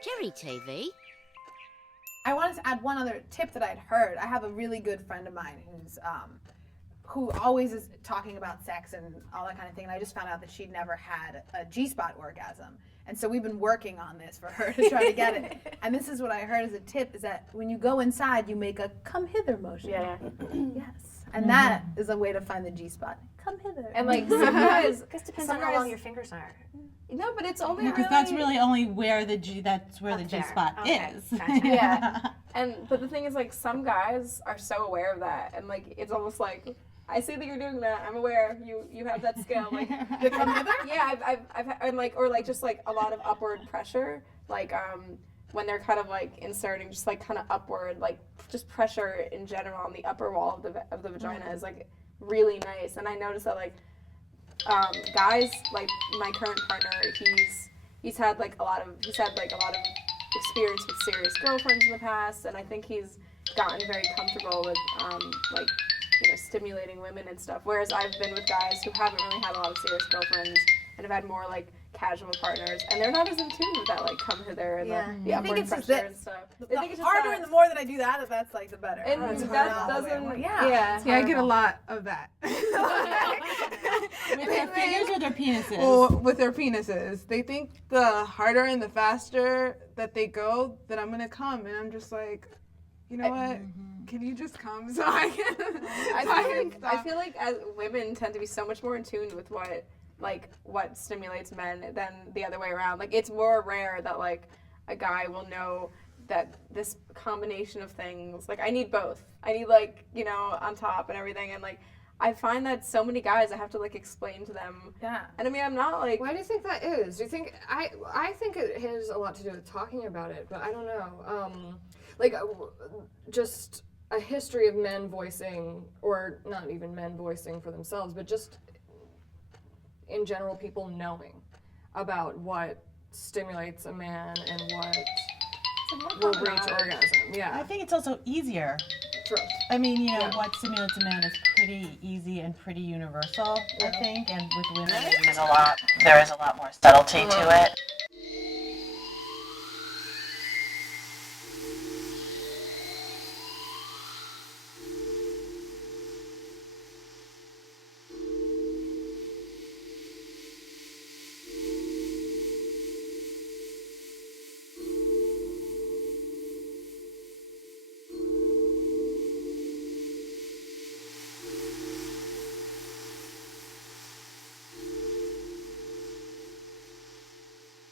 Jerry TV. I wanted to add one other tip that I'd heard. I have a really good friend of mine who always is talking about sex and all that kind of thing, and I just found out that she'd never had a G-spot orgasm. And so we've been working on this for her to try to get it. And this is what I heard as a tip, is that when you go inside, you make a come hither motion. Yeah. Yes. And that is a way to find the G-spot. Come hither. And like some guys, It depends on how long your fingers are. no, but it's only Because that's really only where the G there. spot Okay, is. gotcha. yeah. But the thing is, like, some guys are so aware of that, and like it's almost like, I see that you're doing that. I'm aware you have that skill. Like The come hither? yeah, I've and like, or like just like a lot of upward pressure, like when they're kind of like inserting, just like kind of upward, like just pressure in general on the upper wall of the vagina is like really nice. And I noticed that like guys, like my current partner, he's had a lot of experience with serious girlfriends in the past, and I think he's gotten very comfortable with like, you know, stimulating women and stuff. Whereas I've been with guys who haven't really had a lot of serious girlfriends and have had more like casual partners, and they're not as in tune with that like come hither and the upward pressure and stuff. The harder and the more that I do that, that's like the better. And that doesn't, yeah. Yeah, I get a lot of that. With their fingers or their penises? Well, with their penises. They think the harder and the faster that they go, that I'm gonna come, and I'm just like, you know what? Can you just come so I can? I feel like as women tend to be so much more in tune with what stimulates men than the other way around. Like, it's more rare that like a guy will know that this combination of things, like I need both. I need like, you know, on top and everything, and like I find that so many guys I have to like explain to them. Yeah. And I mean, I'm not like. Why do you think that is? Do you think I think it has a lot to do with talking about it, but I don't know. Just a history of men voicing, or not even men voicing for themselves, but just in general, people knowing about what stimulates a man and what will reach orgasm. Yeah. I think it's also easier. True. I mean, you know, what stimulates a man is pretty easy and pretty universal, I think, and with women there is a lot more subtlety to it.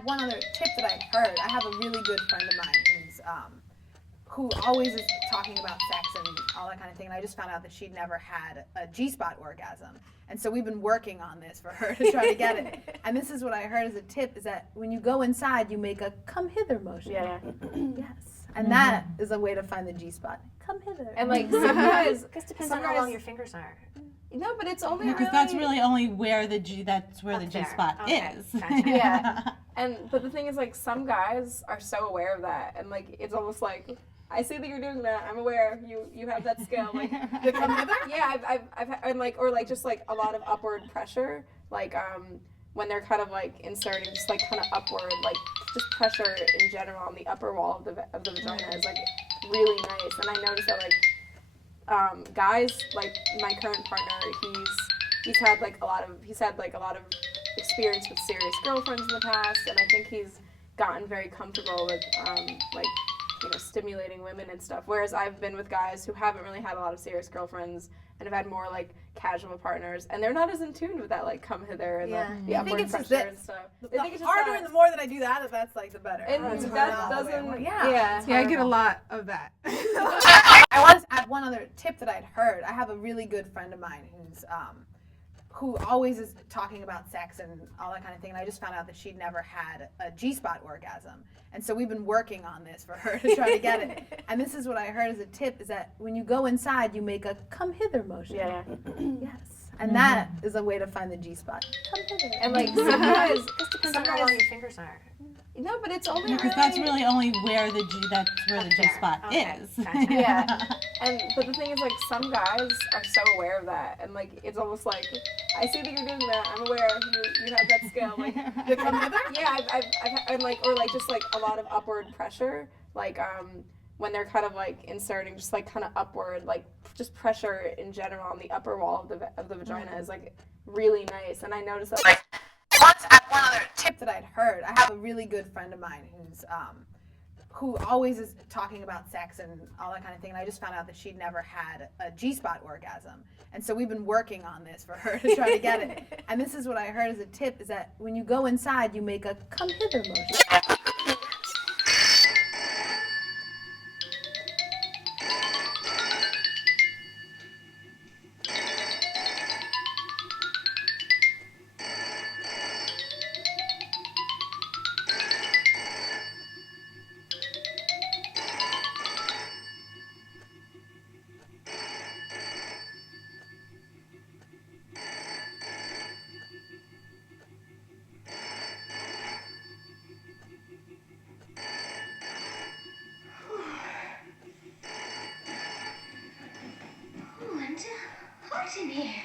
add one other tip that I'd heard. I have a really good friend of mine who always is talking about sex and all that kind of thing. And I just found out that she'd never had a G-spot orgasm. And so we've been working on this for her to try to get it. And this is what I heard as a tip, is that when you go inside, you make a come hither motion. Yeah. Yes. And that is a way to find the G-spot. Come hither. And like some guys, I guess depends some on how guys- long your fingers are. no, but it's only Because that's really only where the G Up the G there. spot Okay, is. gotcha. Yeah. But the thing is, like, some guys are so aware of that, and like it's almost like, I see that you're doing that. I'm aware you have that skill. Like, The come hither? yeah, I've and like, or like just like a lot of upward pressure, like when they're kind of like inserting, just like kind of upward, like just pressure in general on the upper wall of the vagina is like really nice. And I noticed that like guys, like my current partner, he's had like a lot of experience with serious girlfriends in the past, and I think he's gotten very comfortable with like, you know, stimulating women and stuff. Whereas I've been with guys who haven't really had a lot of serious girlfriends and have had more like casual partners, and they're not as in tune with that like come hither and the I upward think it's just pressure that and stuff. The They think it's just harder that. and the more that I do that, that's like the better. And It's that harder all the way. doesn't. Yeah. Yeah, I get a lot of that. I want to add one other tip that I'd heard. I have a really good friend of mine who always is talking about sex and all that kind of thing. And I just found out that she'd never had a G-spot orgasm. And so we've been working on this for her to try to get it. And this is what I heard as a tip, is that when you go inside, you make a come hither motion. Yeah. Yes. And that is a way to find the G-spot. Come hither. And like some guys, I guess depends some on how long guys. your fingers are. No, but it's only Because that's really only where the G Up G there. spot Okay, is. gotcha. Yeah. But the thing is, like, some guys are so aware of that, and like it's almost like, I see that you're doing that. I'm aware you have that skill. Like, The come hither? yeah, I've and like, or like just like a lot of upward pressure, like when they're kind of like inserting, just like kind of upward, like just pressure in general on the upper wall of the vagina is like really nice. And I noticed that. Like, I want to add one other tip that I'd heard. I have a really good friend of mine who always is talking about sex and all that kind of thing. And I just found out that she'd never had a G-spot orgasm. And so we've been working on this for her to try to get it. And this is what I heard as a tip, is that when you go inside, you make a come hither motion. Oh, and hot in here.